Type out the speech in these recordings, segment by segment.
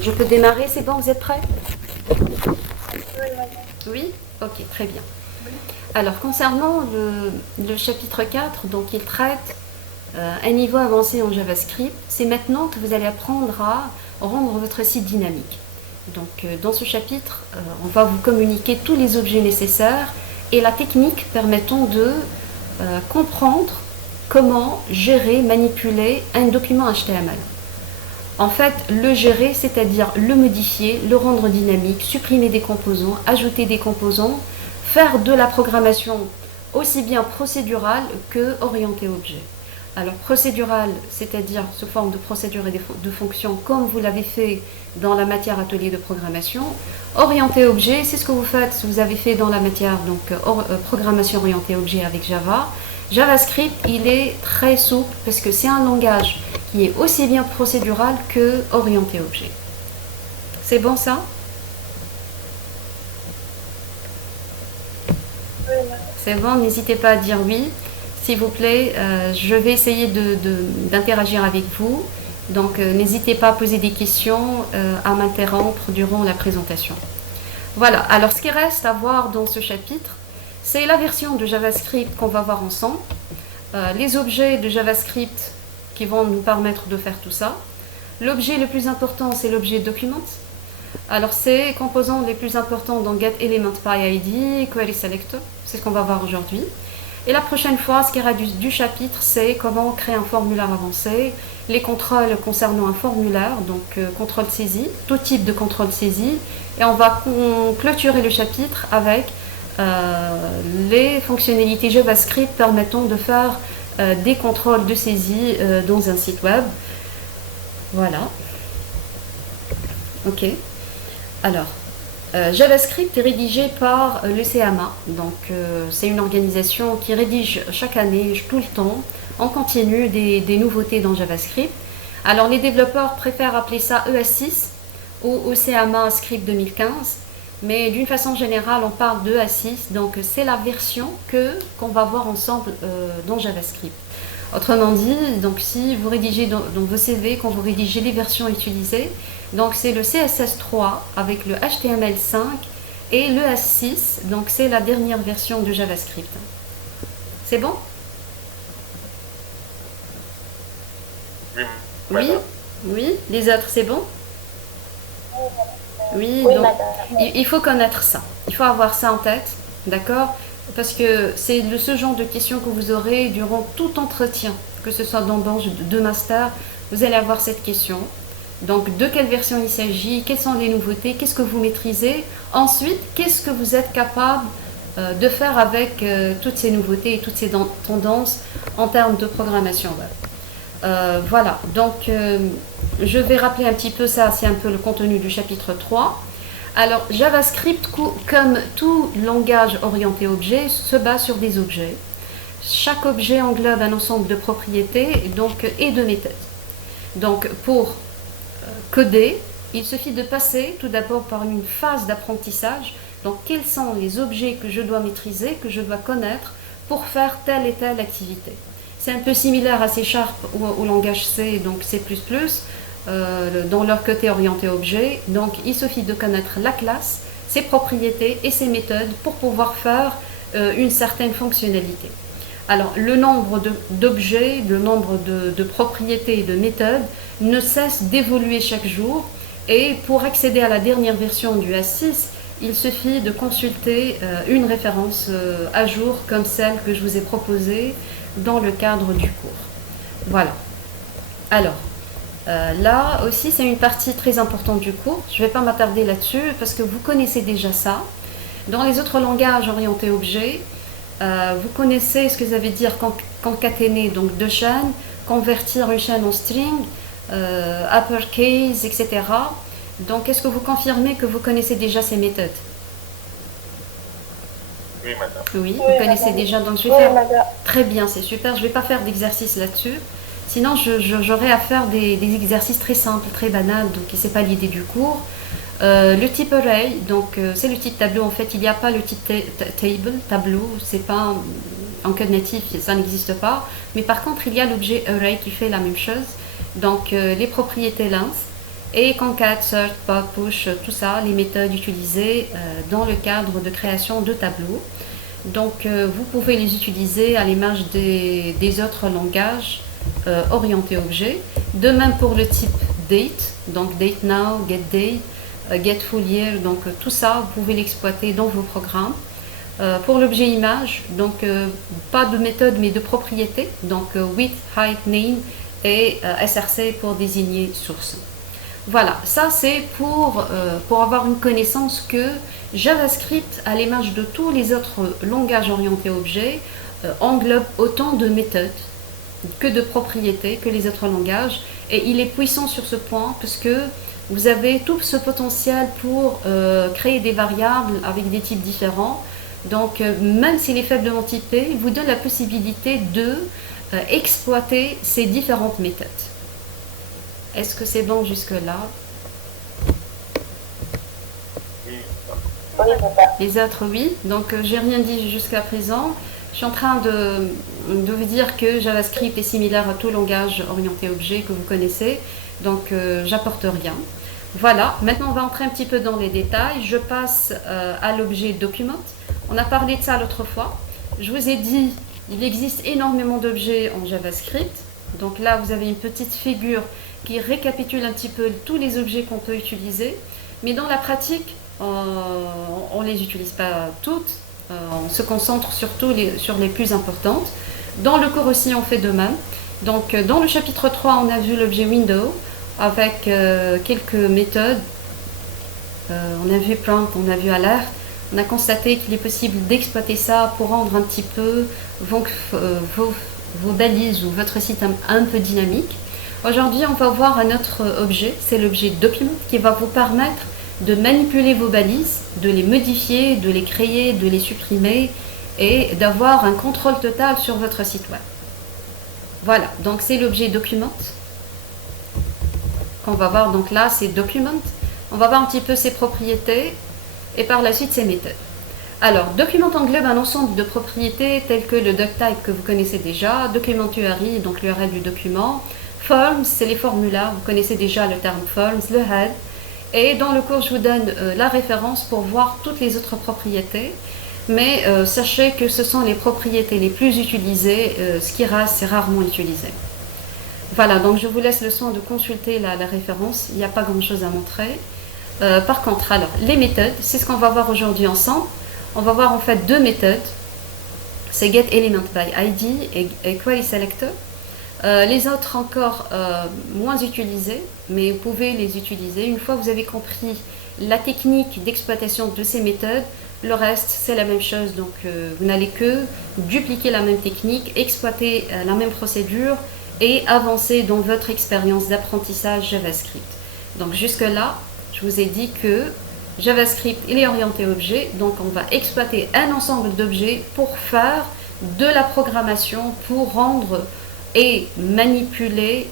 Je peux démarrer, c'est bon, vous êtes prêts? Oui, madame. Oui? Ok, très bien. Alors, concernant le chapitre 4, donc il traite un niveau avancé en JavaScript. C'est maintenant que vous allez apprendre à rendre votre site dynamique. Donc, dans ce chapitre, on va vous communiquer tous les objets nécessaires et la technique permettant de comprendre comment gérer, manipuler un document HTML. En fait, le gérer, c'est-à-dire le modifier, le rendre dynamique, supprimer des composants, ajouter des composants, faire de la programmation aussi bien procédurale que orientée objet. Alors procédurale, c'est-à-dire sous forme de procédures et de fonctions comme vous l'avez fait dans la matière atelier de programmation. Orienté objet, c'est ce que vous faites, vous avez fait dans la matière donc programmation orientée objet avec Java. JavaScript, il est très souple parce que c'est un langage qui est aussi bien procédural que orienté objet. C'est bon ça? Oui, madame. C'est bon, n'hésitez pas à dire oui. S'il vous plaît, je vais essayer d'interagir avec vous. Donc, n'hésitez pas à poser des questions, à m'interrompre durant la présentation. Voilà, alors ce qui reste à voir dans ce chapitre, c'est la version de JavaScript qu'on va voir ensemble, les objets de JavaScript qui vont nous permettre de faire tout ça. L'objet le plus important, c'est l'objet document. Alors, c'est les composants les plus importants dans getElementById, querySelector, c'est ce qu'on va voir aujourd'hui. Et la prochaine fois, ce qui ira du chapitre, c'est comment créer un formulaire avancé, les contrôles concernant un formulaire, donc contrôle saisie, tout type de contrôle saisie. Et on va clôturer le chapitre avec les fonctionnalités JavaScript permettant de faire des contrôles de saisie dans un site web. Voilà. Ok. Alors, JavaScript est rédigé par le CMA, donc c'est une organisation qui rédige chaque année, tout le temps, en continu des nouveautés dans JavaScript. Alors les développeurs préfèrent appeler ça ES6 ou CMA Script 2015, mais d'une façon générale on parle de ES6, donc c'est la version qu'on va voir ensemble dans JavaScript. Autrement dit, donc si vous rédigez dans vos CV, quand vous rédigez les versions utilisées, donc c'est le CSS3 avec le HTML5 et le S6, donc c'est la dernière version de JavaScript. C'est bon? Oui, Oui? madame. Oui? Les autres, c'est bon? Oui, Oui, donc madame. il faut connaître ça. Il faut avoir ça en tête, d'accord? Parce que c'est ce genre de questions que vous aurez durant tout entretien, que ce soit d'embauche, de master, vous allez avoir cette question. Donc, de quelle version il s'agit, quelles sont les nouveautés, qu'est-ce que vous maîtrisez. Ensuite, qu'est-ce que vous êtes capable de faire avec toutes ces nouveautés et toutes ces tendances en termes de programmation web. Voilà, donc je vais rappeler un petit peu ça, c'est un peu le contenu du chapitre 3. Alors, JavaScript, comme tout langage orienté objet, se base sur des objets. Chaque objet englobe un ensemble de propriétés et de méthodes. Donc, pour coder, il suffit de passer tout d'abord par une phase d'apprentissage. Donc, quels sont les objets que je dois maîtriser, que je dois connaître pour faire telle et telle activité. C'est un peu similaire à C# ou au langage C, donc C++, dans leur côté orienté objet. Donc, il suffit de connaître la classe, ses propriétés et ses méthodes pour pouvoir faire une certaine fonctionnalité. Alors, le nombre d'objets, le nombre de propriétés et de méthodes ne cesse d'évoluer chaque jour. Et pour accéder à la dernière version du S6, il suffit de consulter une référence à jour comme celle que je vous ai proposée dans le cadre du cours. Voilà. Alors, là aussi, c'est une partie très importante du cours. Je ne vais pas m'attarder là-dessus parce que vous connaissez déjà ça. Dans les autres langages orientés objets, vous connaissez ce que ça veut dire concaténer donc deux chaînes, convertir une chaîne en string, uppercase, etc. Donc, est-ce que vous confirmez que vous connaissez déjà ces méthodes? Oui, madame. Oui, Oui, vous connaissez madame. déjà. Donc, je vais Oui, faire madame. très bien, c'est super. Je ne vais pas faire d'exercice là-dessus. Sinon, j'aurais à faire des exercices très simples, très banals. Donc, ce n'est pas l'idée du cours. Le type array, donc c'est le type tableau. En fait, il n'y a pas le type table, tableau. C'est pas en code natif, ça n'existe pas. Mais par contre, il y a l'objet array qui fait la même chose. Donc, les propriétés length, et concat, search, pop, push, tout ça, les méthodes utilisées dans le cadre de création de tableaux. Donc vous pouvez les utiliser à l'image des autres langages orientés objet. De même pour le type date, donc date now, get day, get full year, donc tout ça, vous pouvez l'exploiter dans vos programmes. Pour l'objet image, donc pas de méthode mais de propriété, donc width, height, name et src pour désigner source. Voilà, ça c'est pour avoir une connaissance que JavaScript, à l'image de tous les autres langages orientés objets, englobe autant de méthodes que de propriétés que les autres langages, et il est puissant sur ce point parce que vous avez tout ce potentiel pour créer des variables avec des types différents. Donc même s'il est faiblement typé, il vous donne la possibilité de exploiter ces différentes méthodes. Est-ce que c'est bon jusque-là? Oui, Oui, c'est ça. Les autres, oui. Donc j'ai rien dit jusqu'à présent. Je suis en train de vous dire que JavaScript est similaire à tout langage orienté objet que vous connaissez. Donc j'apporte rien. Voilà, maintenant on va entrer un petit peu dans les détails. Je passe à l'objet document. On a parlé de ça l'autre fois. Je vous ai dit, il existe énormément d'objets en JavaScript. Donc là, vous avez une petite figure qui récapitule un petit peu tous les objets qu'on peut utiliser. Mais dans la pratique, on ne les utilise pas toutes. On se concentre surtout sur les plus importantes. Dans le cours aussi, on fait de même. Donc dans le chapitre 3, on a vu l'objet window avec quelques méthodes. On a vu prompt, on a vu alert. On a constaté qu'il est possible d'exploiter ça pour rendre un petit peu vos balises ou votre site un peu dynamique. Aujourd'hui, on va voir un autre objet, c'est l'objet document qui va vous permettre de manipuler vos balises, de les modifier, de les créer, de les supprimer et d'avoir un contrôle total sur votre site web. Voilà, donc c'est l'objet document qu'on va voir. Donc là, c'est document. On va voir un petit peu ses propriétés et par la suite ses méthodes. Alors, document englobe un ensemble de propriétés telles que le doctype que vous connaissez déjà, document URI, donc l'URL du document, forms, c'est les formulaires, vous connaissez déjà le terme forms, le head, et dans le cours je vous donne la référence pour voir toutes les autres propriétés, mais sachez que ce sont les propriétés les plus utilisées, ce qui reste c'est rarement utilisé. Voilà, donc je vous laisse le soin de consulter la référence, il n'y a pas grand chose à montrer. Par contre, alors, les méthodes, c'est ce qu'on va voir aujourd'hui ensemble. On va voir en fait deux méthodes. C'est getElementById et querySelector. Les autres encore moins utilisés, mais vous pouvez les utiliser. Une fois que vous avez compris la technique d'exploitation de ces méthodes, le reste c'est la même chose. Donc vous n'allez que dupliquer la même technique, exploiter la même procédure et avancer dans votre expérience d'apprentissage JavaScript. Donc jusque là, je vous ai dit que JavaScript il est orienté objet, donc on va exploiter un ensemble d'objets pour faire de la programmation, pour rendre et manipuler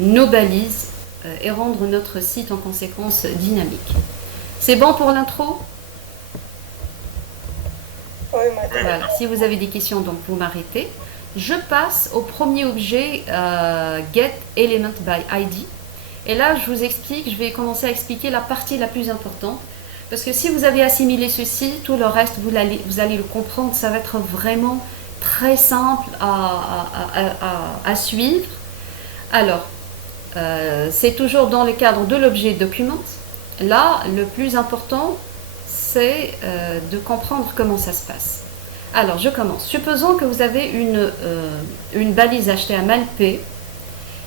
nos balises et rendre notre site en conséquence dynamique. C'est bon pour l'intro? Oui, madame. Voilà. Si vous avez des questions, donc vous m'arrêtez. Je passe au premier objet getElementById. Et là, je vous explique, je vais commencer à expliquer la partie la plus importante. Parce que si vous avez assimilé ceci, tout le reste, vous allez le comprendre. Ça va être vraiment très simple à suivre. Alors, c'est toujours dans le cadre de l'objet document. Là, le plus important, c'est de comprendre comment ça se passe. Alors, je commence. Supposons que vous avez une balise HTML-P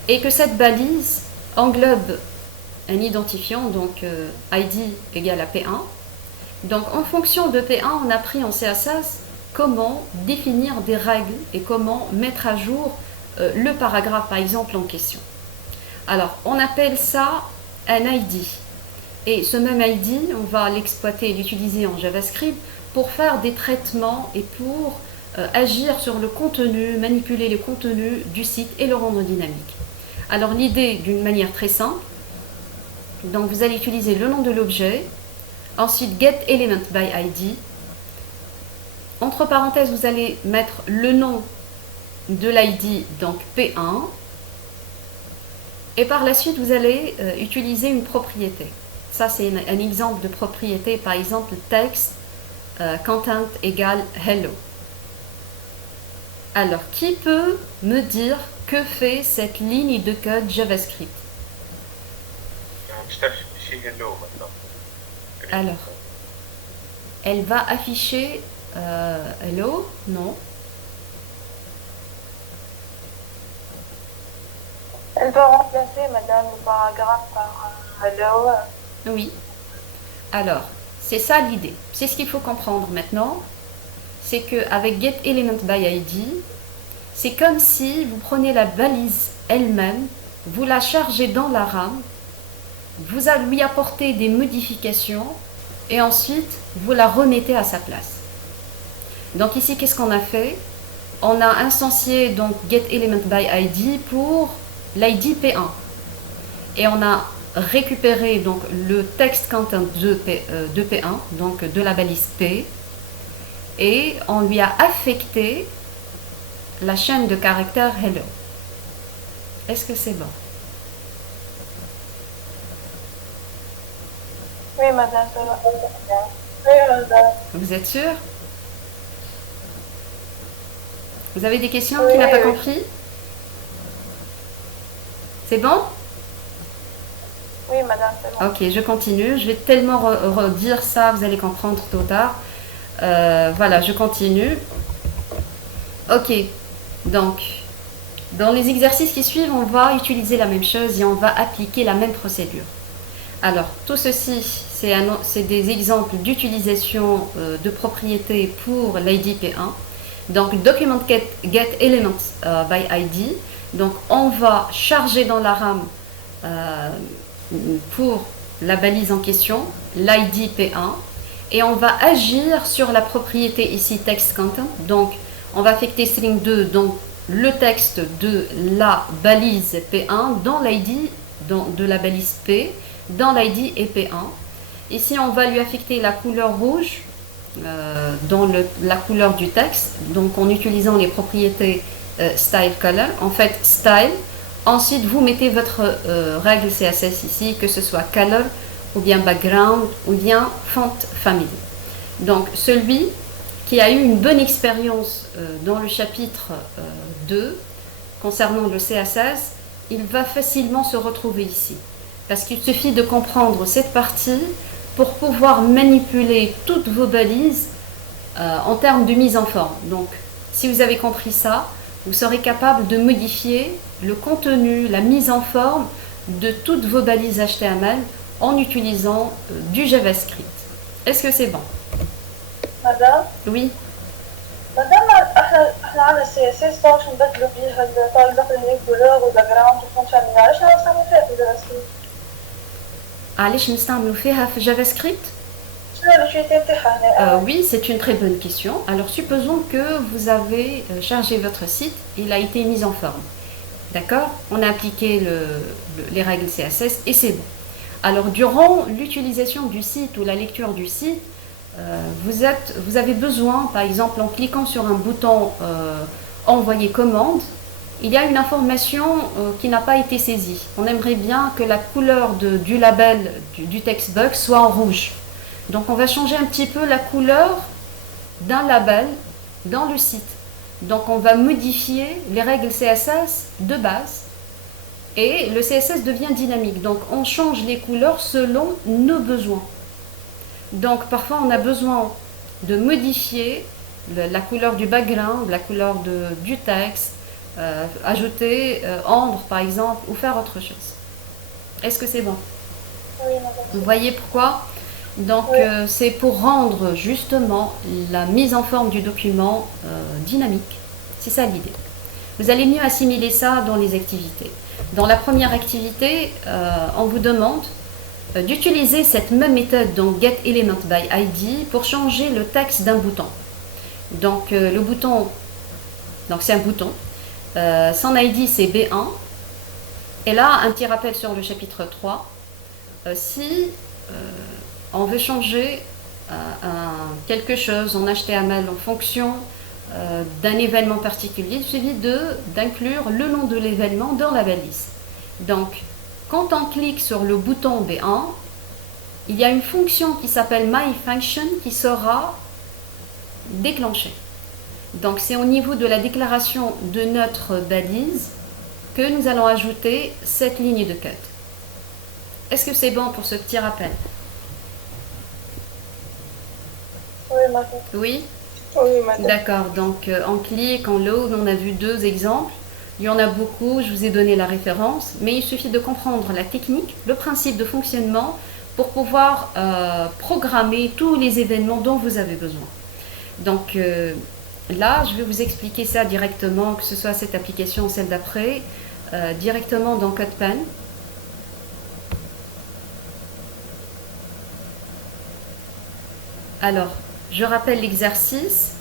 et que cette balise englobe un identifiant, donc ID égale à P1. Donc en fonction de P1, on a appris en CSS comment définir des règles et comment mettre à jour le paragraphe par exemple en question. Alors on appelle ça un ID. Et ce même ID, on va l'exploiter et l'utiliser en JavaScript pour faire des traitements et pour agir sur le contenu, manipuler le contenu du site et le rendre dynamique. Alors l'idée d'une manière très simple, donc vous allez utiliser le nom de l'objet, ensuite getElementById, entre parenthèses vous allez mettre le nom de l'ID, donc P1, Et par la suite, vous allez utiliser une propriété. Ça, c'est un exemple de propriété. Par exemple, texte content égale hello. Alors, qui peut me dire que fait cette ligne de code JavaScript? مش شيء hello maintenant. Alors, elle va afficher hello? Non. Elle peut remplacer, madame, le paragraphe par hello. Oui. Alors, c'est ça l'idée. C'est ce qu'il faut comprendre maintenant. C'est qu'avec getElementById, c'est comme si vous prenez la balise elle-même, vous la chargez dans la RAM, vous lui apportez des modifications et ensuite vous la remettez à sa place. Donc ici, qu'est-ce qu'on a fait? On a instancié donc getElementById pour l'ID P1 et on a récupéré donc le texte content de P1, donc de la balise P, et on lui a affecté la chaîne de caractères hello. Est-ce que c'est bon? Oui, madame, ça va. Oui, madame. Vous êtes sûr? Vous avez des questions qui n'a pas compris? C'est bon? Oui, madame, c'est bon. Ok, je continue. Je vais tellement redire ça, vous allez comprendre tôt ou tard. Voilà, je continue. Ok, donc, dans les exercices qui suivent, on va utiliser la même chose et on va appliquer la même procédure. Alors, tout ceci, c'est des exemples d'utilisation de propriétés pour l'ID P1. Donc, document getElementById. Donc, on va charger dans la RAM pour la balise en question, l'ID P1, et on va agir sur la propriété ici text content. Donc, on va affecter string 2, donc le texte de la balise P1 dans l'ID de la balise P, dans l'ID et P1. Ici, on va lui affecter la couleur rouge dans la couleur du texte, donc en utilisant les propriétés style color. En fait, style. Ensuite, vous mettez votre règle CSS ici, que ce soit color, ou bien background, ou bien font family. Donc, celui qui a eu une bonne expérience dans le chapitre 2, concernant le CSS, il va facilement se retrouver ici. Parce qu'il suffit de comprendre cette partie pour pouvoir manipuler toutes vos balises en termes de mise en forme. Donc, si vous avez compris ça, vous serez capable de modifier le contenu, la mise en forme de toutes vos balises HTML en utilisant du JavaScript. Est-ce que c'est bon? Madame? Oui. madame, احنا عندنا CSS باش نبدلوا بيه الطاولة اللي كولور وباكجراوند وفونت فاميلي، علاش نستعملوا فيها في الجافاسكريبت؟ علاش نستعملوا فيها في JavaScript? شنو l'utilité نتاعها هنا؟ Oui, c'est une très bonne question. Alors, supposons que vous avez chargé votre site, il a été mis en forme. D'accord? On a appliqué les règles CSS et c'est bon. Alors, durant l'utilisation du site ou la lecture du site, vous avez besoin, par exemple, en cliquant sur un bouton envoyer commande, il y a une information qui n'a pas été saisie. On aimerait bien que la couleur du label du textbox soit en rouge. Donc, on va changer un petit peu la couleur d'un label dans le site. Donc, on va modifier les règles CSS de base et le CSS devient dynamique. Donc, on change les couleurs selon nos besoins. Donc, parfois, on a besoin de modifier la couleur du background, la couleur du texte, ajouter ombre, par exemple, ou faire autre chose. Est-ce que c'est bon? Oui, madame. Vous voyez pourquoi? Donc, oui. C'est pour rendre justement la mise en forme du document dynamique. C'est ça l'idée. Vous allez mieux assimiler ça dans les activités. Dans la première activité, on vous demande d'utiliser cette même méthode, donc getElementById, pour changer le texte d'un bouton. Donc, le bouton, donc c'est un bouton. Son ID, c'est B1. Et là, un petit rappel sur le chapitre 3. Si on veut changer quelque chose en HTML en fonction d'un événement particulier, il suffit d'inclure le nom de l'événement dans la balise. Donc, quand on clique sur le bouton B1, il y a une fonction qui s'appelle MyFunction qui sera déclenchée. Donc, c'est au niveau de la déclaration de notre balise que nous allons ajouter cette ligne de code. Est-ce que c'est bon pour ce petit rappel? Oui, madame. Oui? Oui, madame. D'accord, donc en click, en load, on a vu deux exemples. Il y en a beaucoup, je vous ai donné la référence, mais il suffit de comprendre la technique, le principe de fonctionnement pour pouvoir programmer tous les événements dont vous avez besoin. Donc là, je vais vous expliquer ça directement, que ce soit cette application ou celle d'après, directement dans CodePen. Alors, je rappelle l'exercice.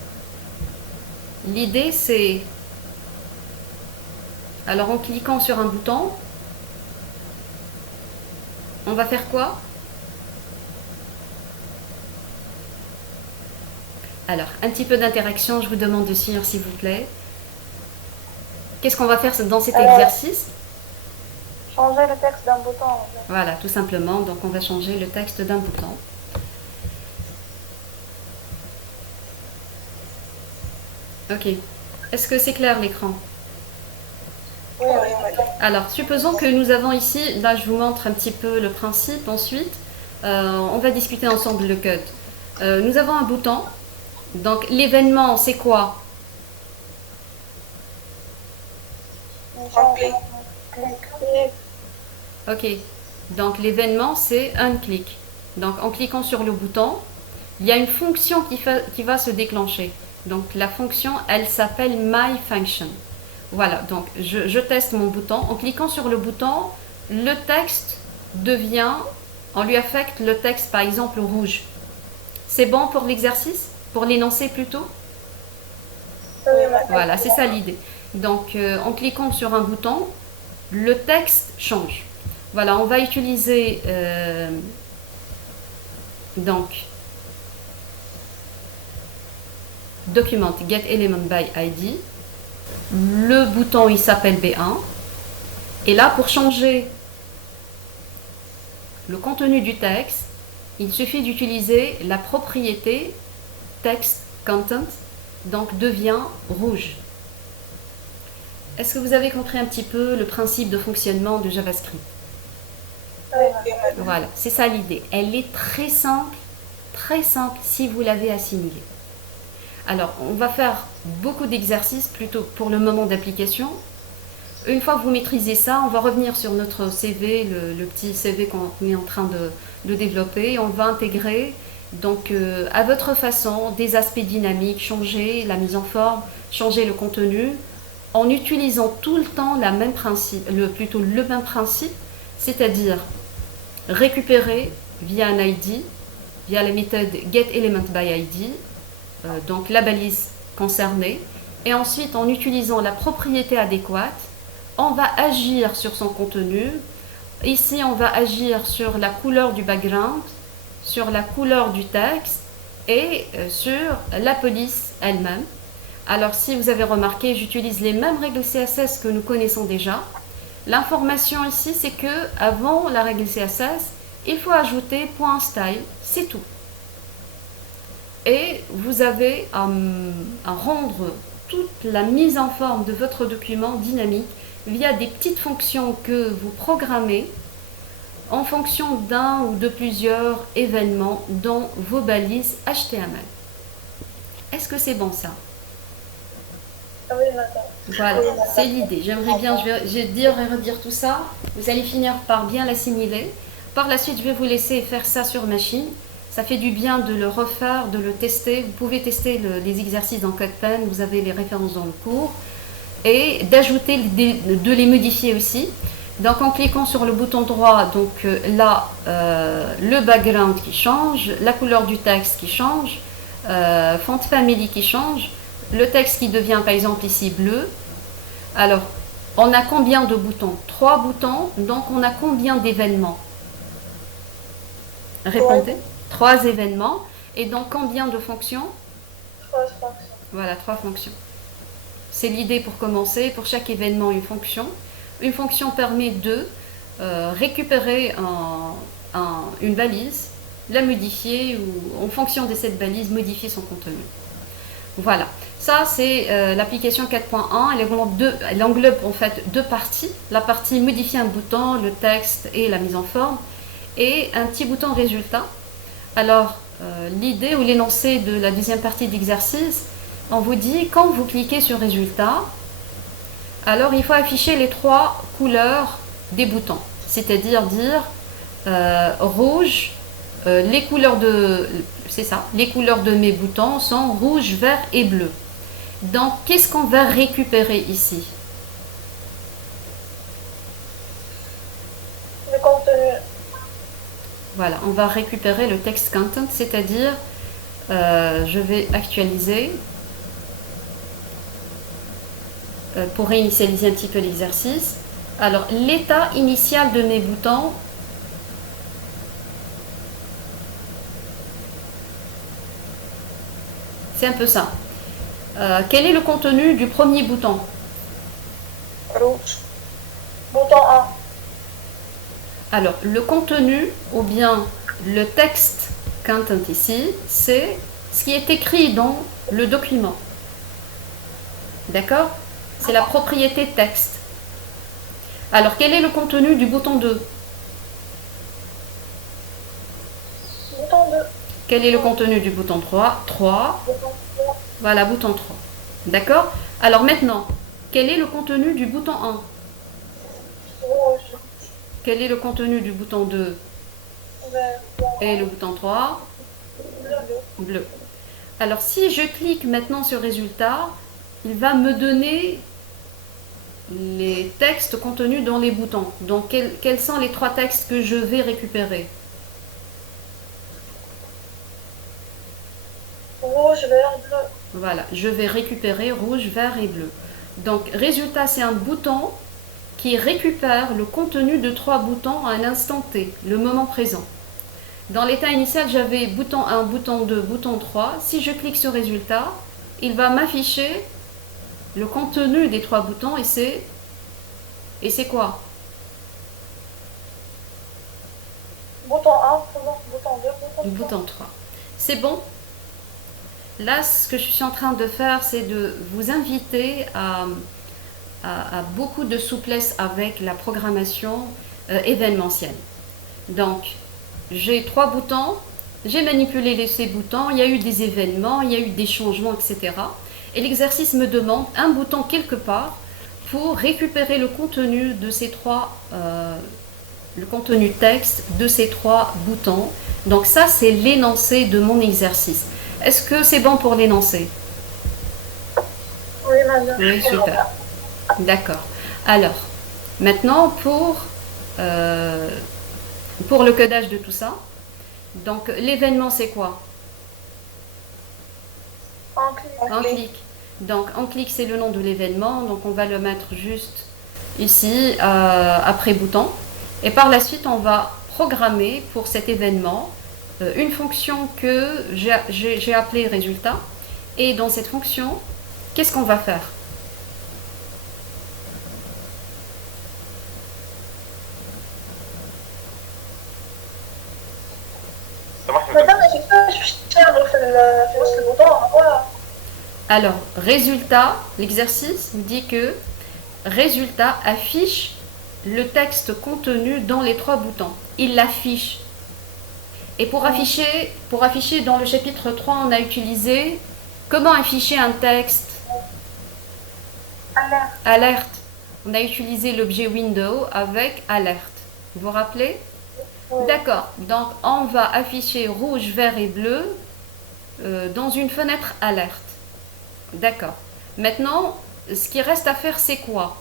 L'idée, c'est... Alors, en cliquant sur un bouton, on va faire quoi? Alors, un petit peu d'interaction, je vous demande de suivre, s'il vous plaît. Qu'est-ce qu'on va faire dans cet exercice? Changer le texte d'un bouton. En fait. Voilà, tout simplement. Donc, on va changer le texte d'un bouton. Ok. Est-ce que c'est clair l'écran? Oui, madame. Alors, supposons que nous avons ici, là je vous montre un petit peu le principe, ensuite on va discuter ensemble le code. Nous avons un bouton, donc l'événement c'est quoi? On clique. Ok, donc l'événement c'est un clic. Donc en cliquant sur le bouton, il y a une fonction qui va se déclencher. Donc la fonction elle s'appelle MyFunction. Voilà, donc je teste mon bouton. En cliquant sur le bouton, le texte devient, on lui affecte le texte par exemple rouge. C'est bon pour l'exercice? Pour l'énoncer plutôt? Oui, madame. Voilà, c'est ça l'idée. Donc en cliquant sur un bouton, le texte change. Voilà, on va utiliser donc document get element by ID. Le bouton il s'appelle B1 et là pour changer le contenu du texte il suffit d'utiliser la propriété text content donc devient rouge. Est-ce que vous avez compris un petit peu le principe de fonctionnement de JavaScript? Oui, Oui, madame. madame. Voilà, c'est ça l'idée. Elle est très simple si vous l'avez assimilée. Alors, on va faire beaucoup d'exercices plutôt pour le moment d'application. Une fois que vous maîtrisez ça, on va revenir sur notre CV, le petit CV qu'on est en train de développer. On va intégrer donc à votre façon des aspects dynamiques, changer la mise en forme, changer le contenu, en utilisant tout le temps le même principe, c'est-à-dire récupérer via un ID, via la méthode getElementById, donc la balise concernée, et ensuite en utilisant la propriété adéquate, on va agir sur son contenu. Ici, on va agir sur la couleur du background, sur la couleur du texte et sur la police elle-même. Alors, si vous avez remarqué, j'utilise les mêmes règles CSS que nous connaissons déjà. L'information ici, c'est que avant la règle CSS, il faut ajouter .style, c'est tout. Et vous avez à rendre toute la mise en forme de votre document dynamique via des petites fonctions que vous programmez en fonction d'un ou de plusieurs événements dans vos balises HTML. Est-ce que c'est bon ça? Oui, madame. Voilà, c'est l'idée. J'aimerais bien, je vais dire et redire tout ça. Vous allez finir par bien l'assimiler. Par la suite, je vais vous laisser faire ça sur machine. Ça fait du bien de le refaire, de le tester. Vous pouvez tester les exercices dans CodePen, vous avez les références dans le cours. Et d'ajouter, de les modifier aussi. Donc en cliquant sur le bouton droit, donc là, le background qui change, la couleur du texte qui change, font family qui change, le texte qui devient par exemple ici bleu. Alors, on a combien de boutons? 3 boutons, donc on a combien d'événements? Répondez. 3 événements. Et donc combien de fonctions? 3 fonctions. Voilà, 3 fonctions. C'est l'idée pour commencer. Pour chaque événement, une fonction. Une fonction permet de récupérer une balise, la modifier ou en fonction de cette balise modifier son contenu. Voilà, ça c'est l'application 4.1. Elle englobe en fait deux parties. La partie modifier un bouton, le texte et la mise en forme, et un petit bouton résultat. Alors l'idée ou l'énoncé de la deuxième partie d'exercice, on vous dit quand vous cliquez sur résultat, alors il faut afficher les trois couleurs des boutons, c'est-à-dire dire rouge, les couleurs de mes boutons sont rouge, vert et bleu. Donc qu'est-ce qu'on va récupérer ici? Le contenu. Voilà, on va récupérer le text content, c'est-à-dire je vais actualiser pour réinitialiser un petit peu l'exercice. Alors l'état initial de mes boutons, c'est un peu ça. Quel est le contenu du premier bouton? rouge. Bouton 1. Alors, le contenu ou bien le texte content ici, c'est ce qui est écrit dans le document. D'accord? C'est la propriété texte. Alors, quel est le contenu du bouton 2? Bouton 2. Quel est le contenu du bouton 3? 3. Bouton 3. Voilà, bouton 3. D'accord? Alors maintenant, quel est le contenu du bouton 1? Rouge. Quel est le contenu du bouton 2? Vert. Et le bouton 3? Bleu. Bleu. Alors si je clique maintenant sur résultat, il va me donner les textes contenus dans les boutons. Donc quels sont les trois textes que je vais récupérer? Rouge, vert, bleu. Voilà, je vais récupérer rouge, vert et bleu. Donc résultat, c'est un bouton qui récupère le contenu de trois boutons à un instant T, le moment présent. Dans l'état initial, j'avais bouton 1, bouton 2, bouton 3. Si je clique sur résultat, il va m'afficher le contenu des trois boutons et c'est quoi? Bouton 1, bouton 2, bouton 3. Le bouton 3. C'est bon? Là, ce que je suis en train de faire, c'est de vous inviter à beaucoup de souplesse avec la programmation événementielle. Donc, j'ai trois boutons, j'ai manipulé ces boutons, il y a eu des événements, il y a eu des changements, etc. Et l'exercice me demande un bouton quelque part pour récupérer le contenu de ces trois, le contenu texte de ces trois boutons. Donc ça, c'est l'énoncé de mon exercice. Est-ce que c'est bon pour l'énoncé? Oui, madame. Oui, super. D'accord. Alors, maintenant pour le codage de tout ça. Donc, l'événement, c'est quoi? En clic. Un clic. Donc, un clic, c'est le nom de l'événement. Donc, on va le mettre juste ici, après bouton. Et par la suite, on va programmer pour cet événement une fonction que j'ai appelée résultat. Et dans cette fonction, qu'est-ce qu'on va faire? سمحت مادام ما ينفعش نشتغلوا في وسط البوطون هو. Alors, résultat, l'exercice dit que résultat affiche le texte contenu dans les trois boutons. Il l'affiche. Et pour afficher dans le chapitre 3, on a utilisé comment afficher un texte? Alerte. Alerte. On a utilisé l'objet window avec alerte. Vous vous rappelez? Oui. D'accord. Donc, on va afficher rouge, vert et bleu dans une fenêtre alerte. D'accord. Maintenant, ce qui reste à faire, c'est quoi?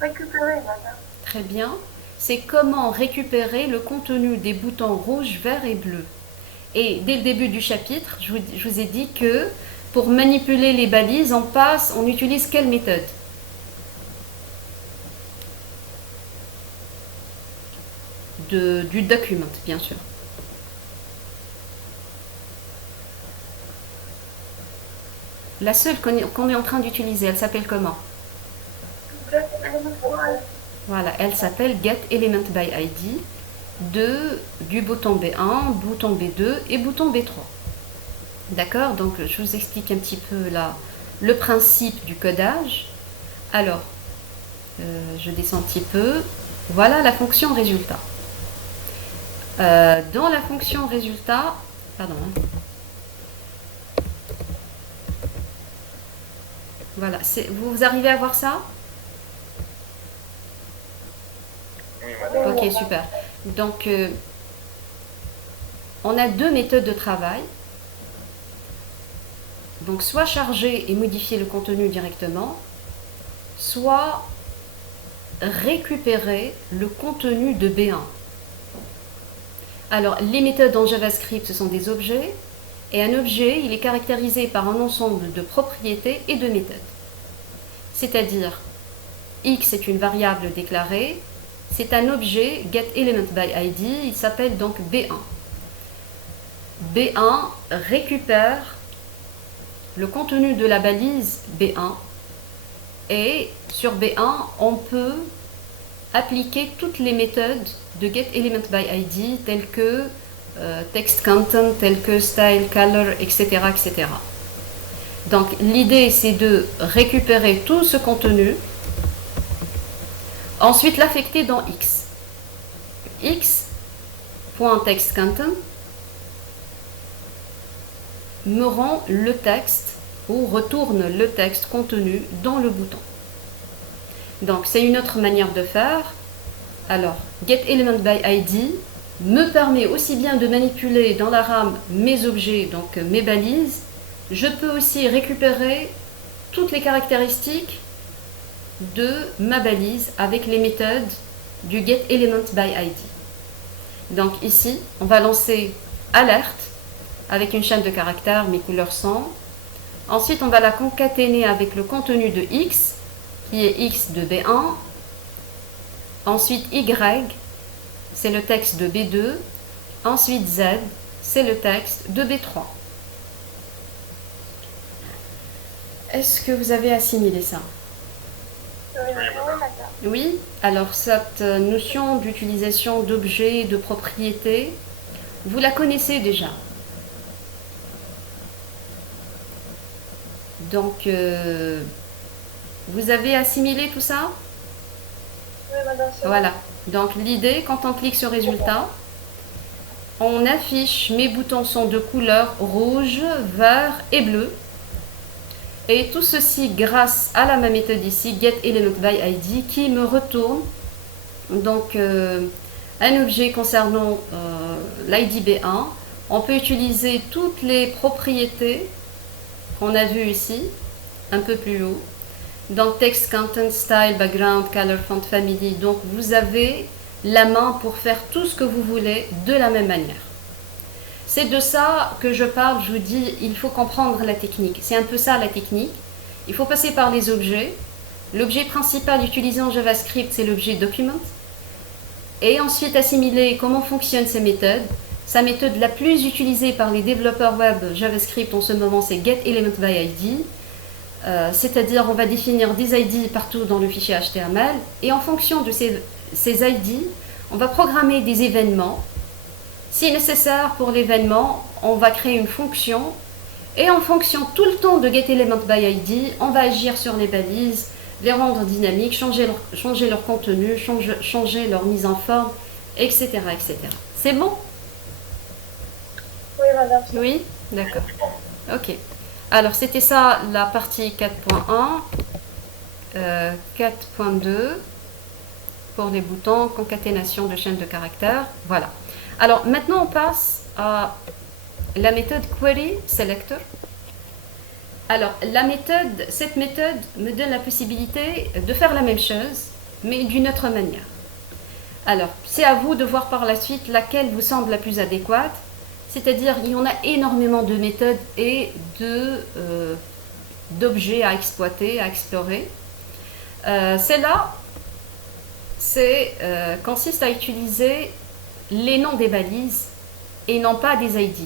Récupérer, madame. Très bien. C'est comment récupérer le contenu des boutons rouge, vert et bleu. Et dès le début du chapitre, je vous ai dit que pour manipuler les balises, on utilise quelle méthode? Du document, bien sûr. La seule qu'on est en train d'utiliser, elle s'appelle comment? Voilà, elle s'appelle getElementById du bouton B1, bouton B2 et bouton B3. D'accord? Donc je vous explique un petit peu là le principe du codage. Alors, je descends un petit peu. Voilà la fonction résultat. Dans la fonction résultat, pardon. Voilà, vous arrivez à voir ça? Oui, madame. Ok, super. Donc, on a deux méthodes de travail. Donc, soit charger et modifier le contenu directement, soit récupérer le contenu de B1. Alors, les méthodes en JavaScript, ce sont des objets, et un objet, il est caractérisé par un ensemble de propriétés et de méthodes. C'est-à-dire, x est une variable déclarée, c'est un objet getElementById, il s'appelle donc B1. B1 récupère le contenu de la balise B1 et sur B1 on peut appliquer toutes les méthodes de getElementById telles que textContent, telles que styleColor, etc., etc. Donc l'idée c'est de récupérer tout ce contenu, ensuite l'affecter dans x. x.textContent me rend le texte ou retourne le texte contenu dans le bouton. Donc c'est une autre manière de faire. Alors getElementById me permet aussi bien de manipuler dans la RAM mes objets, donc mes balises. Je peux aussi récupérer toutes les caractéristiques de ma balise avec les méthodes du getElementById. Donc ici, on va lancer alerte avec une chaîne de caractères, mes couleurs sont. Ensuite, on va la concaténer avec le contenu de x, qui est x de B1. Ensuite, y, c'est le texte de B2. Ensuite, z, c'est le texte de B3. Est-ce que vous avez assimilé ça? Oui. Alors, cette notion d'utilisation d'objets, de propriétés, vous la connaissez déjà. Donc, vous avez assimilé tout ça? Oui, madame. Voilà. Donc, l'idée, quand on clique sur Résultat, on affiche, mes boutons sont de couleur rouge, vert et bleu. Et tout ceci grâce à la même méthode ici, getElementById, qui me retourne donc un objet concernant l'ID B1. On peut utiliser toutes les propriétés qu'on a vues ici, un peu plus haut. Donc text, content, style, background, color, font, family. Donc vous avez la main pour faire tout ce que vous voulez de la même manière. C'est de ça que je parle, je vous dis, il faut comprendre la technique. C'est un peu ça la technique. Il faut passer par les objets. L'objet principal utilisé en JavaScript, c'est l'objet document. Et ensuite assimiler comment fonctionnent ces méthodes. Sa méthode la plus utilisée par les développeurs web JavaScript en ce moment, c'est getElementById. C'est-à-dire on va définir des ID partout dans le fichier HTML. Et en fonction de ces ID, on va programmer des événements. Si nécessaire pour l'événement, on va créer une fonction et en fonction tout le temps de getElementById, on va agir sur les balises, les rendre dynamiques, changer leur contenu, changer leur mise en forme, etc. etc. C'est bon? Oui, madame. Oui? D'accord. Ok. Alors c'était ça la partie 4.1. 4.2 pour les boutons, concaténation de chaînes de caractères. Voilà. Alors maintenant on passe à la méthode querySelector. Alors cette méthode me donne la possibilité de faire la même chose, mais d'une autre manière. Alors c'est à vous de voir par la suite laquelle vous semble la plus adéquate. C'est-à-dire il y en a énormément de méthodes et d'objets à exploiter, à explorer. Celle-là consiste à utiliser les noms des balises et non pas des ID.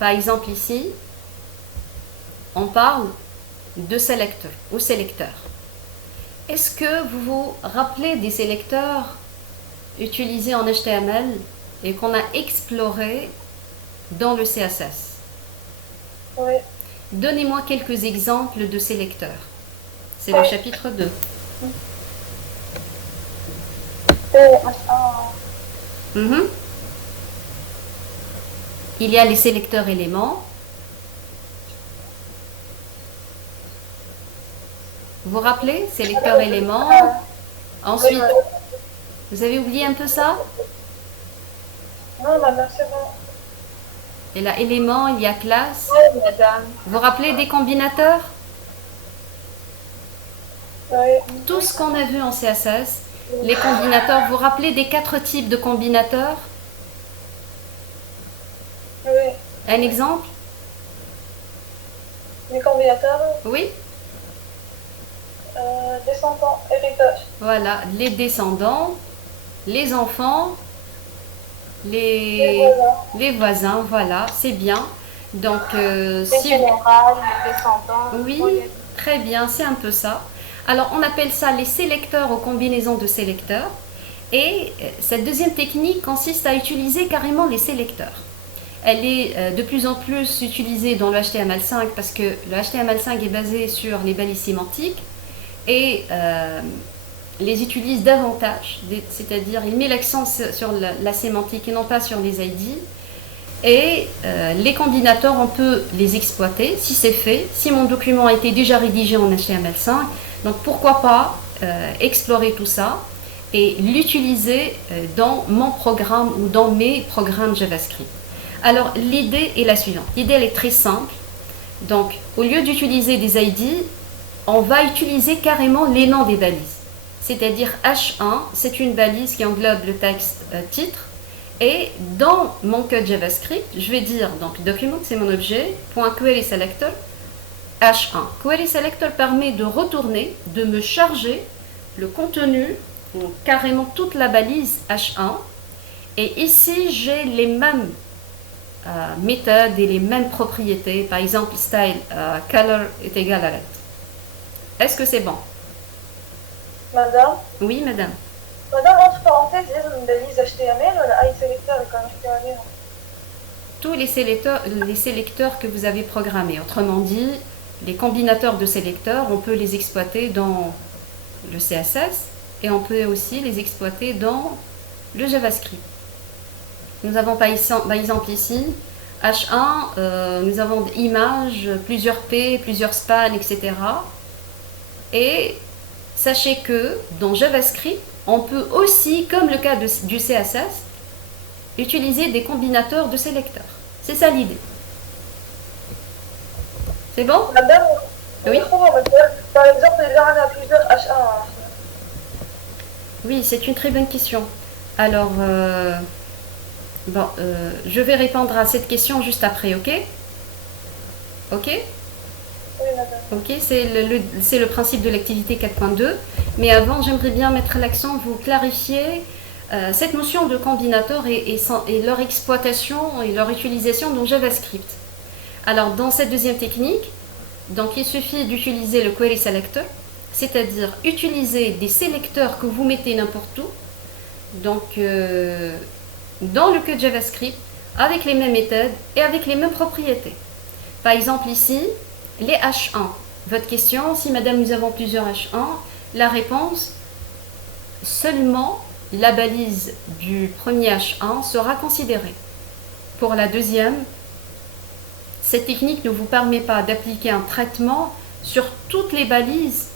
Par exemple ici, on parle de sélecteur ou sélecteur. Est-ce que vous vous rappelez des sélecteurs utilisés en HTML et qu'on a explorés dans le CSS? Oui. Donnez-moi quelques exemples de sélecteurs. C'est le chapitre 2. Mhm. Il y a les sélecteurs éléments. Vous vous rappelez? Sélecteur élément. Ensuite, vous avez oublié un peu ça? Non, madame, c'est bon. Et là, élément, il y a classe. Oui, madame. Vous vous rappelez des combinateurs? Oui. Tout ce qu'on a vu en CSS, les combinateurs. Vous vous rappelez des 4 types de combinateurs? Oui. Un exemple? Les combinateurs, Oui? descendants, héritage. Voilà, les descendants, les enfants, Les voisins. les voisins, voilà, c'est bien. Donc, Les si... générales, les descendants. Oui, très bien, c'est un peu ça. Alors, on appelle ça les sélecteurs aux combinaisons de sélecteurs. Et cette deuxième technique consiste à utiliser carrément les sélecteurs. Elle est de plus en plus utilisée dans le HTML5 parce que le HTML5 est basé sur les balises sémantiques et les utilise davantage, c'est-à-dire il met l'accent sur la sémantique et non pas sur les ID. Et les combinateurs, on peut les exploiter si c'est fait, si mon document a été déjà rédigé en HTML5. Donc pourquoi pas explorer tout ça et l'utiliser dans mon programme ou dans mes programmes JavaScript. Alors l'idée est la suivante. L'idée elle est très simple. Donc au lieu d'utiliser des ID, on va utiliser carrément les noms des balises. C'est-à-dire H1, c'est une balise qui englobe le texte titre. Et dans mon code JavaScript, je vais dire, donc document, c'est mon objet, .querySelector, H1. QuerySelector permet de retourner, de me charger le contenu, donc carrément toute la balise H1. Et ici, j'ai les mêmes méthodes et les mêmes propriétés. Par exemple, style color est égal à lettre. Est-ce que c'est bon? Madame. Oui, madame. Madame, entre parenthèses, لازم باليز HTML ولا أي sélecteur اللي كنحكيو عليهم؟ Tous les sélecteurs que vous avez programmés. Autrement dit, les combinateurs de sélecteurs, on peut les exploiter dans le CSS et on peut aussi les exploiter dans le JavaScript. Nous avons par exemple ici H1, nous avons images, plusieurs P, plusieurs span, etc. Et sachez que dans JavaScript, on peut aussi, comme le cas du CSS, utiliser des combinateurs de sélecteurs. C'est ça l'idée. C'est bon? Madame, oui. Par exemple, il y a plusieurs H1. Oui, c'est une très bonne question. Alors, je vais répondre à cette question juste après, ok? Ok? Oui, madame. Ok, c'est le principe de l'activité 4.2. Mais avant, j'aimerais bien mettre l'accent, vous clarifier cette notion de combinateur et leur exploitation et leur utilisation dans JavaScript. Alors, dans cette deuxième technique, donc, il suffit d'utiliser le query selector, c'est-à-dire utiliser des sélecteurs que vous mettez n'importe où, donc dans le code JavaScript, avec les mêmes méthodes et avec les mêmes propriétés. Par exemple, ici, les H1. Votre question, si madame, nous avons plusieurs H1, la réponse, seulement la balise du premier H1 sera considérée. Pour la deuxième, cette technique ne vous permet pas d'appliquer un traitement sur toutes les balises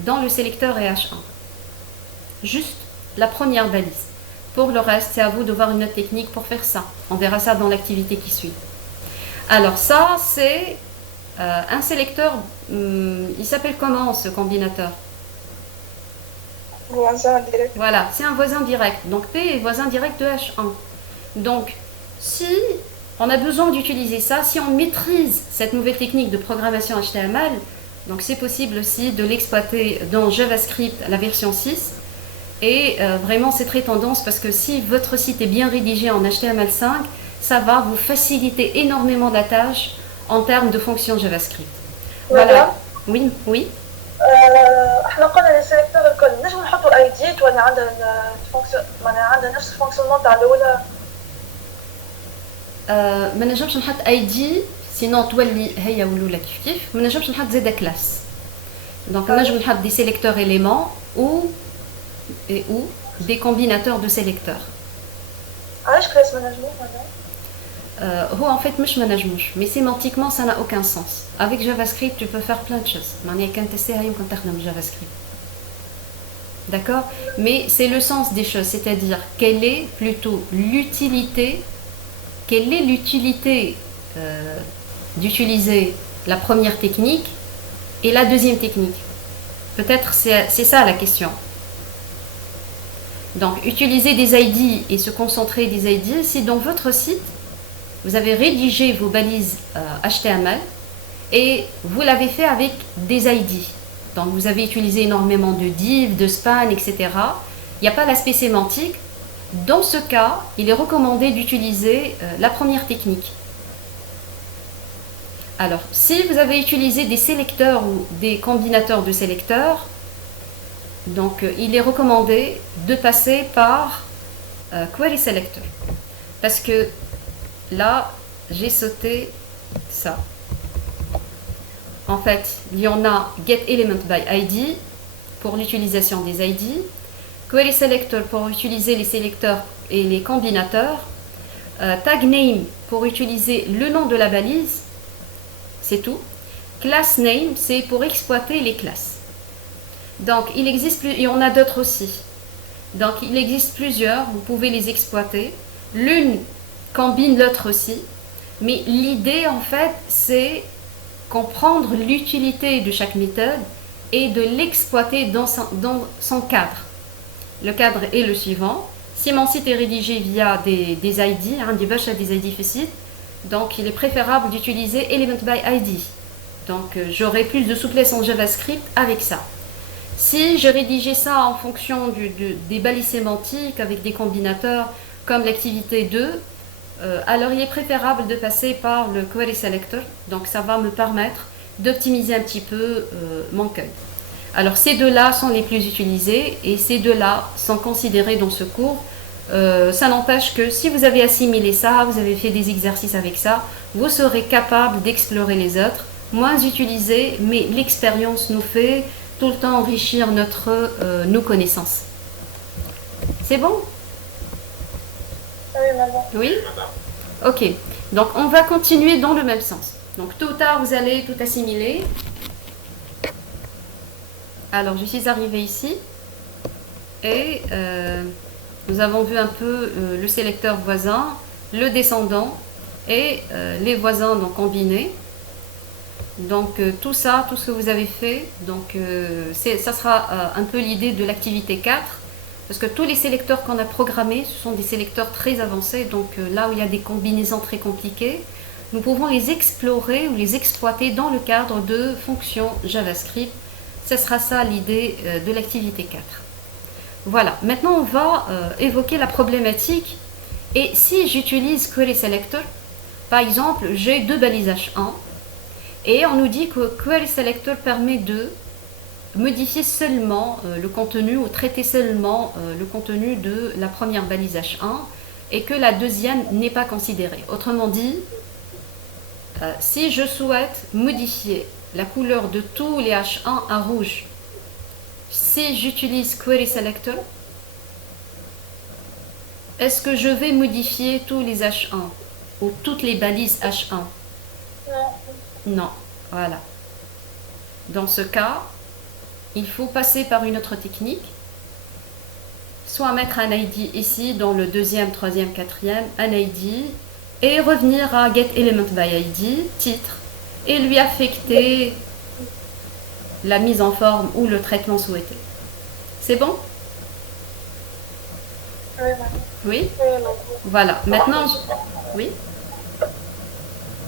dans le sélecteur et H1. Juste la première balise. Pour le reste, c'est à vous de voir une autre technique pour faire ça. On verra ça dans l'activité qui suit. Alors ça, c'est un sélecteur, il s'appelle comment ce combinateur? Voisin direct. Voilà, c'est un voisin direct. Donc P est voisin direct de H1. Donc, si on a besoin d'utiliser ça, si on maîtrise cette nouvelle technique de programmation HTML, donc c'est possible aussi de l'exploiter dans JavaScript, la version 6. Et vraiment, c'est très tendance parce que si votre site est bien rédigé en HTML5, ça va vous faciliter énormément la tâche en termes de fonctions JavaScript. Voilà. Voilà. Oui, oui. احنا قلنا لي سيليكتور الكل نجم نحطوا اي دي ولا عندها فونكسيون معناها عندها نفس الفونكسيونمون تاع الاولى. ما نجمش نحط اي دي سينون تولي هي ولولا كيف كيف. ما نجمش نحط زاده كلاس. دونك نجم نحط دي سيليكتور éléments ou des combinateurs de sélecteurs. علاش كلاس ما نجموش معناها؟ En fait, مش ما نجموش, mais sémantiquement ça n'a aucun sens. Avec JavaScript, tu peux faire plein de choses. معناها كان تستاهل يمكن تخدم JavaScript. D'accord? Mais c'est le sens des choses, c'est-à-dire quelle est plutôt l'utilité, quelle est l'utilité d'utiliser la première technique et la deuxième technique. Peut-être c'est ça la question. Donc, utiliser des ID et se concentrer des ID, si dans votre site, vous avez rédigé vos balises HTML et vous l'avez fait avec des ID. Donc, vous avez utilisé énormément de divs, de span, etc. Il n'y a pas l'aspect sémantique. Dans ce cas, il est recommandé d'utiliser la première technique. Alors, si vous avez utilisé des sélecteurs ou des combinateurs de sélecteurs, donc il est recommandé de passer par Query Selector. Parce que là, j'ai sauté ça. En fait, il y en a Get Element by ID pour l'utilisation des ID, Query Selector pour utiliser les sélecteurs et les combinateurs, Tag Name pour utiliser le nom de la balise, c'est tout. Class Name, c'est pour exploiter les classes. Donc, il y en a d'autres aussi. Donc, il existe plusieurs, vous pouvez les exploiter. L'une combine l'autre aussi. Mais l'idée, en fait, c'est comprendre l'utilité de chaque méthode et de l'exploiter dans son cadre. Le cadre est le suivant. Si mon site est rédigé via des ID, des bâches à des ID facile, donc il est préférable d'utiliser Element by ID. Donc, j'aurai plus de souplesse en JavaScript avec ça. Si je rédigeais ça en fonction des balises sémantiques avec des combinateurs comme l'activité 2, alors il est préférable de passer par le Query Selector. Donc ça va me permettre d'optimiser un petit peu mon code. Alors ces deux-là sont les plus utilisés et ces deux-là sont considérés dans ce cours. Ça n'empêche que si vous avez assimilé ça, vous avez fait des exercices avec ça, vous serez capable d'explorer les autres, moins utilisés, mais l'expérience nous fait tout le temps enrichir nos connaissances. C'est bon? Oui, maman. Oui? Ok. Donc, on va continuer dans le même sens. Donc, tôt ou tard, vous allez tout assimiler. Alors, je suis arrivée ici. Et nous avons vu un peu le sélecteur voisin, le descendant et les voisins donc combinés. Donc tout ça, tout ce que vous avez fait, donc ça sera un peu l'idée de l'activité 4, parce que tous les sélecteurs qu'on a programmés, ce sont des sélecteurs très avancés, donc là où il y a des combinaisons très compliquées, nous pouvons les explorer ou les exploiter dans le cadre de fonctions JavaScript. Ce sera ça l'idée de l'activité 4. Voilà, maintenant on va évoquer la problématique, et si j'utilise Query Selector, par exemple, j'ai deux balises H1, et on nous dit que Query Selector permet de modifier seulement le contenu ou traiter seulement le contenu de la première balise H1 et que la deuxième n'est pas considérée. Autrement dit, si je souhaite modifier la couleur de tous les H1 à rouge, si j'utilise Query Selector, est-ce que je vais modifier tous les H1 ou toutes les balises H1? Non. Non, voilà. Dans ce cas, il faut passer par une autre technique, soit mettre un ID ici dans le deuxième, troisième, quatrième, un ID, et revenir à Get Element by ID, titre, et lui affecter la mise en forme ou le traitement souhaité. C'est bon? Oui, maman. Oui? Oui, maman. Voilà. Maintenant, oui?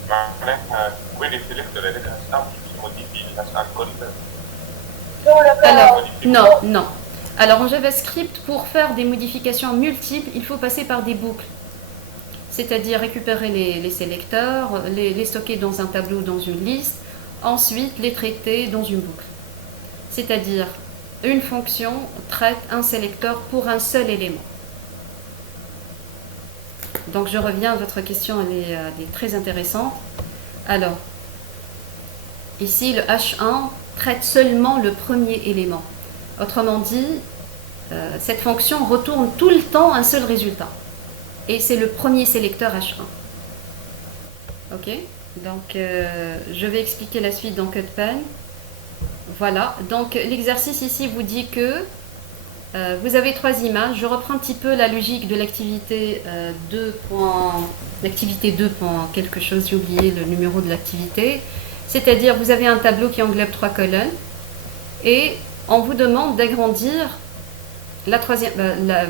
معناها كويري سيلكتور هذاك هتعمل موديفي هتعمل كل Non, la Alors, non, non. Alors en JavaScript, pour faire des modifications multiples, il faut passer par des boucles. c'est-à-dire récupérer les sélecteurs, les stocker dans un tableau, dans une liste, ensuite les traiter dans une boucle. C'est-à-dire, une fonction traite un sélecteur pour un seul élément. Donc je reviens à votre question, elle est très intéressante. Alors, ici le H1 traite seulement le premier élément. Autrement dit, cette fonction retourne tout le temps un seul résultat. Et c'est le premier sélecteur H1. Ok? Donc je vais expliquer la suite dans CodePen. Voilà, donc l'exercice ici vous dit que vous avez 3 images. Je reprends un petit peu la logique de l'activité 2. L'activité 2. Quelque chose, j'ai oublié le numéro de l'activité. C'est-à-dire, vous avez un tableau qui englobe 3 colonnes et on vous demande d'agrandir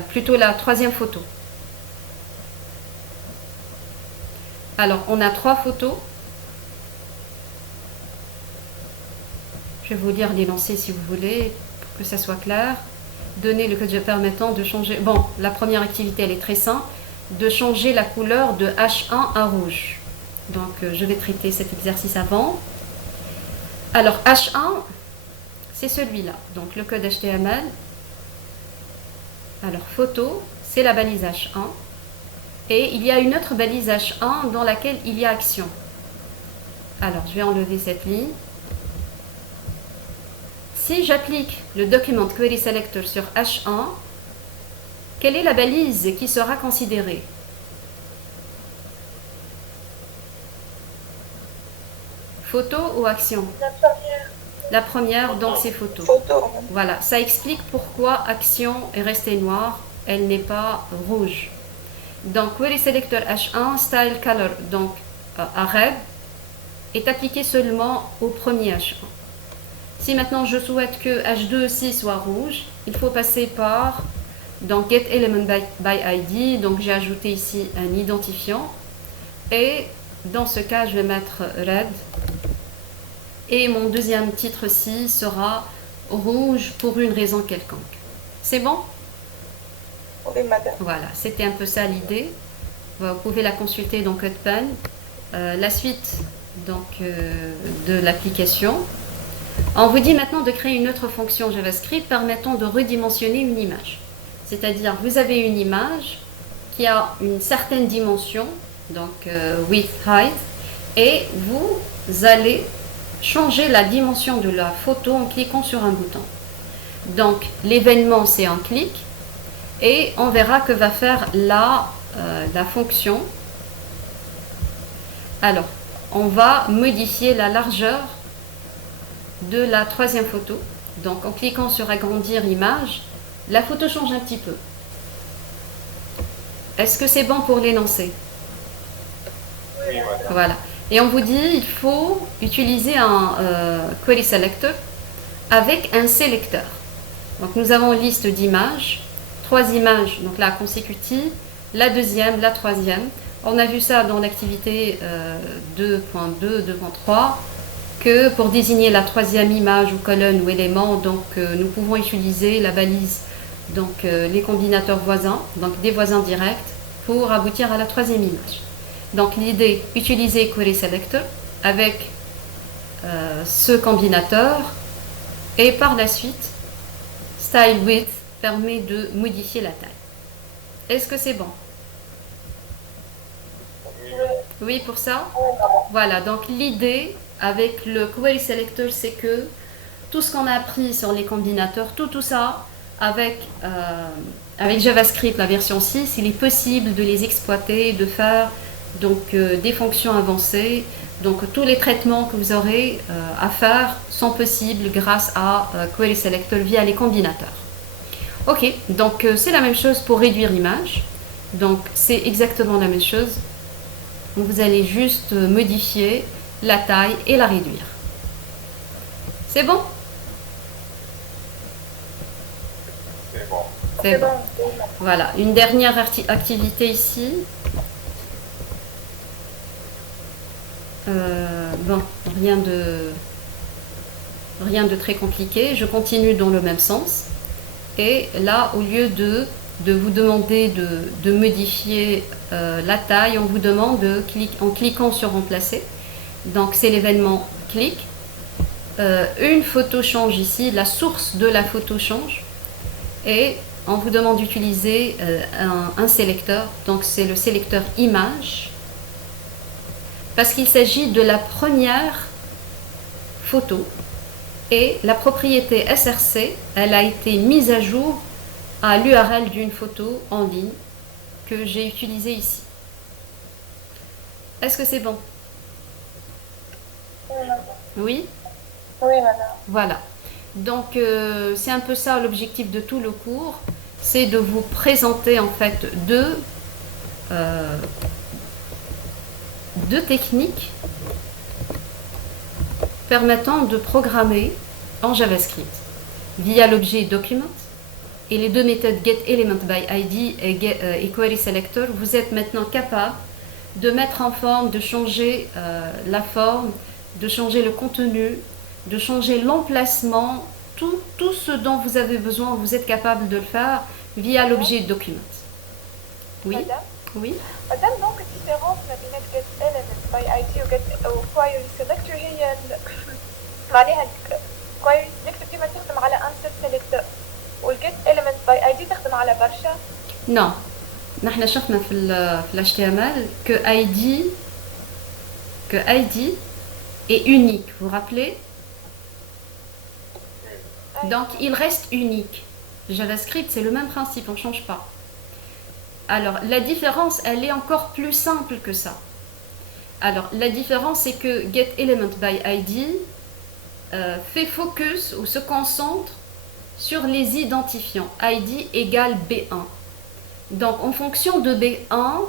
plutôt la troisième photo. Alors, on a 3 photos. Je vais vous lire l'énoncé si vous voulez, pour que ça soit clair. Donner le code permettant de changer... Bon, la première activité, elle est très simple. De changer la couleur de H1 à rouge. Donc, je vais traiter cet exercice avant. Alors, H1, c'est celui-là. Donc, le code HTML. Alors, photo, c'est la balise H1. Et il y a une autre balise H1 dans laquelle il y a action. Alors, je vais enlever cette ligne. Si j'applique le document query selector sur H1, quelle est la balise qui sera considérée? Photo ou action? La première, donc c'est photo. Photo. Voilà, ça explique pourquoi action est restée noire, elle n'est pas rouge. Donc query selector H1, style color, donc à red, est appliqué seulement au premier H1. Si maintenant je souhaite que H2 aussi soit rouge, il faut passer par donc get element by ID. Donc j'ai ajouté ici un identifiant. Et dans ce cas, je vais mettre red. Et mon deuxième titre-ci sera rouge pour une raison quelconque. C'est bon? Oui, madame. Voilà, c'était un peu ça l'idée. Vous pouvez la consulter dans CodePen. La suite donc, de l'application. On vous dit maintenant de créer une autre fonction JavaScript permettant de redimensionner une image. C'est-à-dire, vous avez une image qui a une certaine dimension, donc width, height, et vous allez changer la dimension de la photo en cliquant sur un bouton. Donc, l'événement, c'est un clic, et on verra que va faire la fonction. Alors, on va modifier la largeur de la troisième photo. Donc en cliquant sur agrandir image, la photo change un petit peu. Est-ce que c'est bon pour l'énoncé? Oui, madame. Voilà. Et on vous dit il faut utiliser un query selector avec un sélecteur. Donc nous avons une liste d'images, 3 images, donc la consécutive, la deuxième, la troisième. On a vu ça dans l'activité 2.2, 2.3. que pour désigner la troisième image ou colonne ou élément, donc nous pouvons utiliser la balise, donc les combinateurs voisins, donc des voisins directs, pour aboutir à la troisième image. Donc l'idée, utiliser query selector avec ce combinateur, et par la suite, style width permet de modifier la taille. Est-ce que c'est bon? Oui, pour ça? Voilà, donc l'idée avec le query selector, c'est que tout ce qu'on a appris sur les combinateurs, tout ça, avec JavaScript, la version 6, il est possible de les exploiter, de faire donc, des fonctions avancées. Donc tous les traitements que vous aurez à faire sont possibles grâce à query selector via les combinateurs. Ok, donc c'est la même chose pour réduire l'image. Donc c'est exactement la même chose. Donc, vous allez juste modifier la taille et la réduire. C'est bon? C'est bon. C'est bon. Voilà, une dernière activité ici. Bon, rien de très compliqué. Je continue dans le même sens. Et là, au lieu de de vous demander de modifier la taille, on vous demande en cliquant sur remplacer. Donc c'est l'événement clic. Une photo change ici, la source de la photo change. Et on vous demande d'utiliser un sélecteur. Donc c'est le sélecteur image. Parce qu'il s'agit de la première photo. Et la propriété SRC, elle a été mise à jour à l'URL d'une photo en ligne que j'ai utilisée ici. Est-ce que c'est bon? Oui, madame. Oui? Oui, madame. Voilà. Donc c'est un peu ça l'objectif de tout le cours, c'est de vous présenter en fait deux techniques permettant de programmer en JavaScript via l'objet document et les deux méthodes getElementById et querySelector. Vous êtes maintenant capable de mettre en forme, de changer la forme, de changer le contenu, de changer l'emplacement, tout ce dont vous avez besoin, vous êtes capable de le faire via l'objet document. Oui? Madame, Oui? madame donc الديفيرونس ما بين get element by id و get أو query selector هي معناها query selector كيما تخدم على insert selector والget element by id تخدم على برشا. Non. نحن شفنا في ال HTML que ID est unique, vous vous rappelez? Donc il reste unique. JavaScript, c'est le même principe, on ne change pas. Alors la différence, elle est encore plus simple que ça. Alors la différence, c'est que getElementById fait focus ou se concentre sur les identifiants. ID égale B1. Donc en fonction de B1,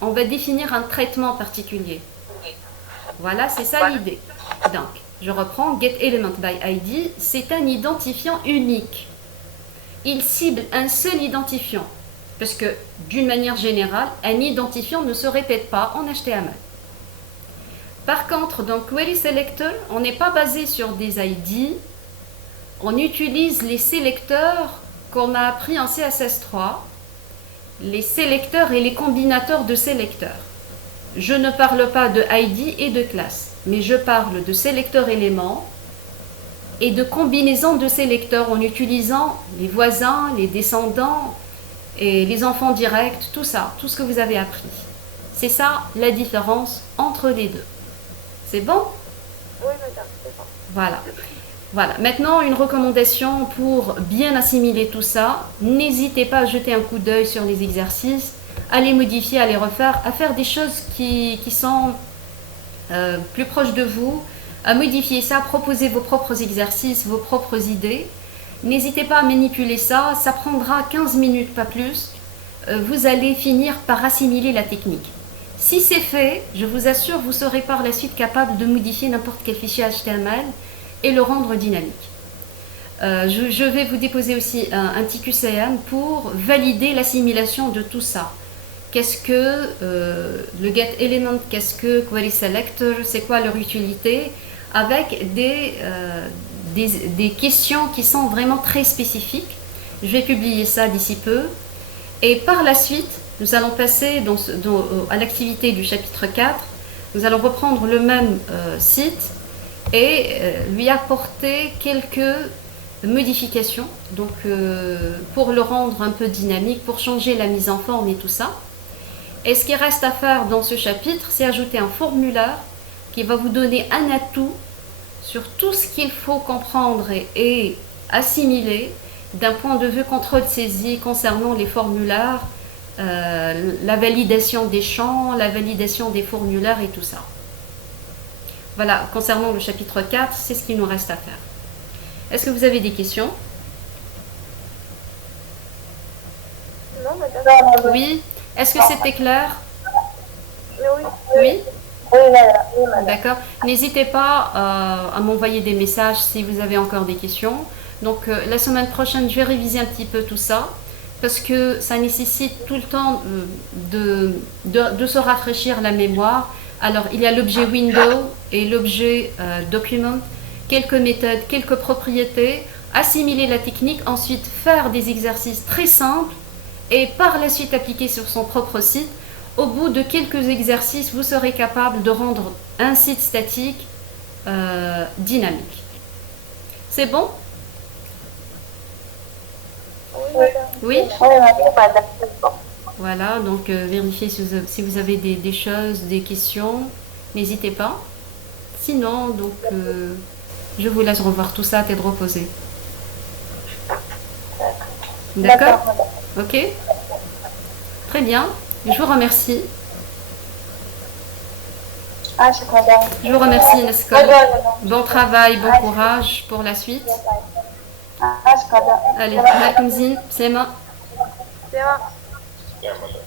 on va définir un traitement particulier. Voilà, c'est ça l'idée. Donc, je reprends getElementById, c'est un identifiant unique. Il cible un seul identifiant, parce que d'une manière générale, un identifiant ne se répète pas en HTML. Par contre, dans querySelector, on n'est pas basé sur des ID, on utilise les sélecteurs qu'on a appris en CSS3, les sélecteurs et les combinateurs de sélecteurs. Je ne parle pas de ID et de classe, mais je parle de sélecteurs éléments et de combinaisons de sélecteurs en utilisant les voisins, les descendants et les enfants directs, tout ça, tout ce que vous avez appris. C'est ça la différence entre les deux. C'est bon? Oui madame, c'est bon. Voilà. Voilà. Maintenant, une recommandation pour bien assimiler tout ça. N'hésitez pas à jeter un coup d'œil sur les exercices, à les modifier, à les refaire, à faire des choses qui sont plus proches de vous, à modifier ça, proposer vos propres exercices, vos propres idées. N'hésitez pas à manipuler ça, ça prendra 15 minutes, pas plus. Vous allez finir par assimiler la technique. Si c'est fait, je vous assure, vous serez par la suite capable de modifier n'importe quel fichier HTML et le rendre dynamique. Je vais vous déposer aussi un petit QCM pour valider l'assimilation de tout ça. Qu'est-ce que le getElement, qu'est-ce que querySelector, c'est quoi leur utilité, avec des questions qui sont vraiment très spécifiques. Je vais publier ça d'ici peu. Et par la suite, nous allons passer à l'activité du chapitre 4. Nous allons reprendre le même site et lui apporter quelques modifications, donc pour le rendre un peu dynamique, pour changer la mise en forme et tout ça. Et ce qui reste à faire dans ce chapitre, c'est ajouter un formulaire qui va vous donner un atout sur tout ce qu'il faut comprendre et assimiler d'un point de vue contrôle-saisie concernant les formulaires, la validation des champs, la validation des formulaires et tout ça. Voilà, concernant le chapitre 4, c'est ce qu'il nous reste à faire. Est-ce que vous avez des questions? Non madame. Non, madame. Oui? Est-ce que c'était clair? Oui. Oui? Oui, madame. Oui, madame. D'accord. N'hésitez pas à m'envoyer des messages si vous avez encore des questions. Donc la semaine prochaine, je vais réviser un petit peu tout ça parce que ça nécessite tout le temps de se rafraîchir la mémoire. Alors il y a l'objet window et l'objet document, quelques méthodes, quelques propriétés, assimiler la technique, ensuite faire des exercices très simples et par la suite appliquer sur son propre site. Au bout de quelques exercices, vous serez capable de rendre un site statique dynamique. C'est bon? Oui. Oui? Oui, madame. Voilà, donc vérifiez si vous avez des choses, des questions, n'hésitez pas. Sinon, donc, je vous laisse revoir tout ça à tête reposée. D'accord? madame. Ok? Très bien. Je vous remercie. عاشت madame. Je vous remercie, Nescol. باي باي madame. Bon travail, bon courage pour la suite. عاشت madame. Allez, Malcolm Zine, Sema. C'est vrai. يا مدام